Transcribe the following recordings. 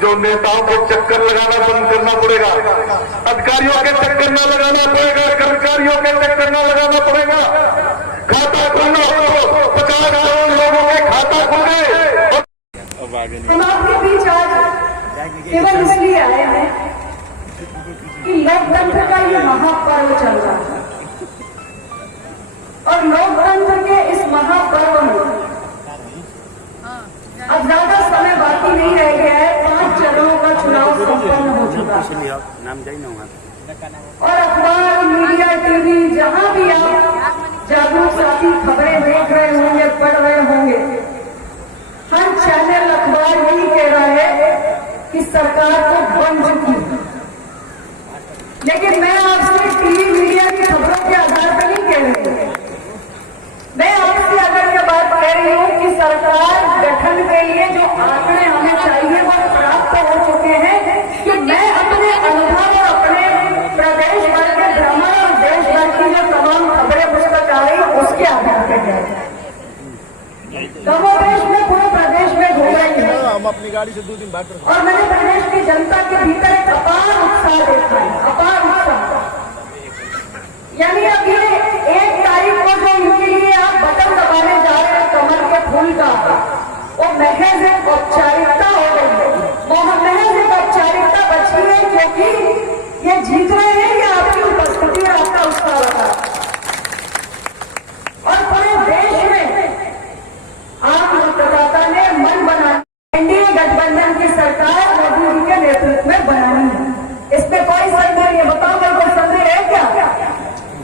जो नेताओं के चक्कर लगाना बंद करना पड़ेगा, अधिकारियों के चक्कर न लगाना पड़ेगा, कर्मचारियों के चक्कर न लगाना पड़ेगा। खाता खोलना हो 50 करोड़ लोगों के खाता खुल गए। हम आपके बीच आज केवल इसलिए आए हैं कि लोकतंत्र का ये महापर्व चल रहा है और लोकतंत्र के इस महापर्व में अब ज्यादा समय बाकी नहीं रह गया है। 5 चरणों का चुनाव संपन्न हो चुका है और अखबार, मीडिया, टीवी, जहां भी आप जागरूक साथी खबरें देख रहे होंगे, पढ़ रहे होंगे, हर चैनल, अखबार यही कह रहा है कि सरकार तो बन चुकी है। लेकिन मैं आपसे टीवी, मीडिया की खबरों के आधार पर नहीं कह रही हूं। मैं आपसे अगर यह बात कह रही हूं कि सरकार गठन के लिए जो आंकड़े हमें चाहिए वो प्राप्त हो चुके हैं, कि मैं अपने अनुभव और अपने प्रदेश भर के भ्रमण और देश भर की जो तमाम खबरें पुस्तक आ रही उसके आधार पर कह रहे हैं। देश में, पूरे प्रदेश में घूम रही है, हम अपनी गाड़ी से 2 दिन बाद और मैंने प्रदेश की जनता के भीतर एक अपार उत्साह देखा है, अपार उत्साह। यानी अब ये 1 तारीख को जो इनके लिए आप बटन दबाने जा रहे हैं कमल के फूल का, वो महज एक औपचारिकता हो गई है, महज एक औपचारिकता बची है, क्योंकि ये जीत रहे हैं, ये आपकी उपस्थिति और आपका उत्साह रहा। और पूरे देश में आप मतदाता ने मन बना एनडीए गठबंधन की सरकार मोदी जी के नेतृत्व में बनानी है। इसमें कोई संदेह नहीं है। बताओ भाई, कोई संदेह है क्या?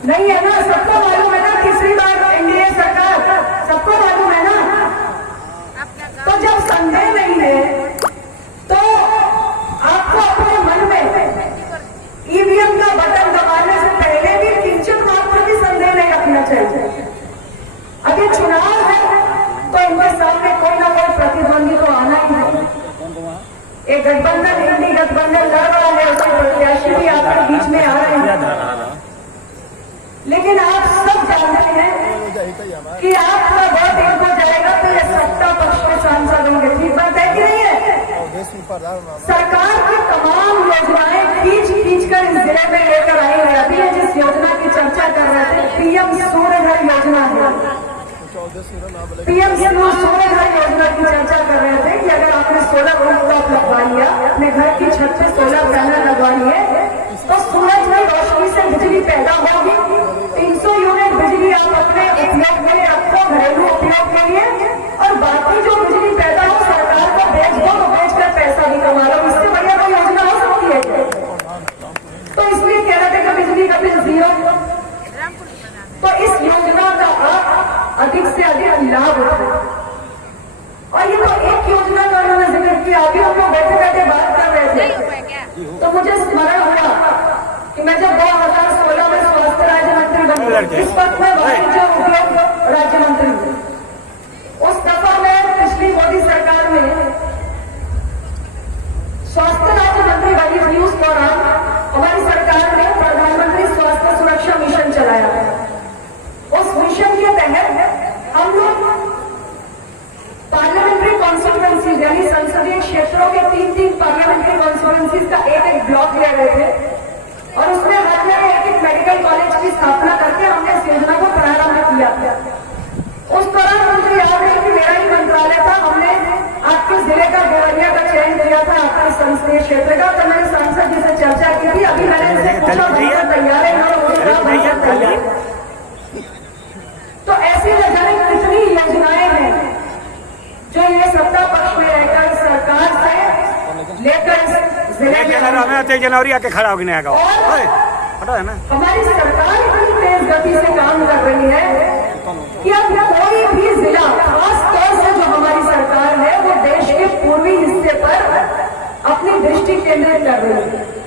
नहीं है ना? सबको मालूम है ना तीसरी बार एनडीए सरकार, सबको मालूम है ना? तो जब संदेह नहीं है तो आपको अपने मन में ईवीएम का बटन दबाने से पहले भी किंचित मात्र भी संदेह नहीं रखना चाहिए। अभी चुनाव है तो इनके सामने कोई ना कोई प्रतिद्वंदी तो आना ही है। एक गठबंधन, इंडी गठबंधन लड़ रहा है, उसके प्रत्याशी भी आपके बीच में आ रहे हैं। लेकिन आप सब जानते हैं कि आपका वोट इनको जाएगा तो ये सत्ता पक्ष के सांसद होंगे। ठीक बात है कि नहीं है? सरकार की तमाम योजनाएं खींच कर इस जिले में लेकर आई है। अभी जिस योजना की चर्चा कर रहे थे, पीएम सूर्यघर योजना है, पीएम सूर्यघर योजना की चर्चा कर रहे थे कि अगर आपने सोलर रूफटॉप लगवा लिया, अपने घर की छत पे सोलर पैनल लगवा लिए, तो सूरज में रोशनी से बिजली पैदा होगी। 300 यूनिट बिजली आप अपने उपयोग के लिए रखो, घरेलू उपयोग के लिए, और बाकी जो बिजली पैदा हो सरकार को बेच दो, तो बेचकर पैसा भी कमा लो। इससे बढ़िया कोई योजना हो सकती है? तो इसलिए कह रहे थे कि बिजली का बिल 0। तो इस योजना का आप अधिक से अधिक लाभ उठाए। और ये तो एक योजना का उन्होंने जिक्र किया। अभी हम लोग बैठे बैठे बात कर रहे थे तो मुझे स्मरण हुआ कि मैं जब 2016 में स्वास्थ्य राज्य मंत्री बनी, इस वक्त मैं वाणिज्य उद्योग राज्य मंत्री हूँ। उस दफा मैं पिछली मोदी सरकार में स्वास्थ्य राज्य मंत्री बनी थी। उस दौरान हमारी सरकार ने प्रधानमंत्री स्वास्थ्य सुरक्षा मिशन चलाया। उस मिशन के तहत हम लोग पार्लियामेंट्री कॉन्स्टिट्यूएंसीज यानी संसदीय क्षेत्रों के 3 पार्लियामेंट्री कॉन्स्टिट्यूएंसीज का एक ब्लॉक ले रहे थे और उसमें हर जगह एक मेडिकल कॉलेज की स्थापना करके हमने इस योजना को प्रारंभ किया। उस दौरान मुझे याद है कि मेरा ही मंत्रालय था, हमने आपके जिले का देवरिया का चयन किया था आपके संसदीय क्षेत्र का। तो मैंने सांसद जी से चर्चा की थी। अभी मैंने इनसे पूछा तैयार है ना? तो ऐसी न जाने कितनी योजनाएं हैं जो ये सत्ता पक्ष में रहकर सरकार से लेकर जिले में जनवरी आके खड़ा हो गया है ना। हमारी सरकार इतनी तेज गति से काम कर रही है कि अब कोई भी जिला, खास तौर से जो हमारी सरकार है, वो देश के पूर्वी हिस्से पर अपनी दृष्टि केंद्रित कर रही है।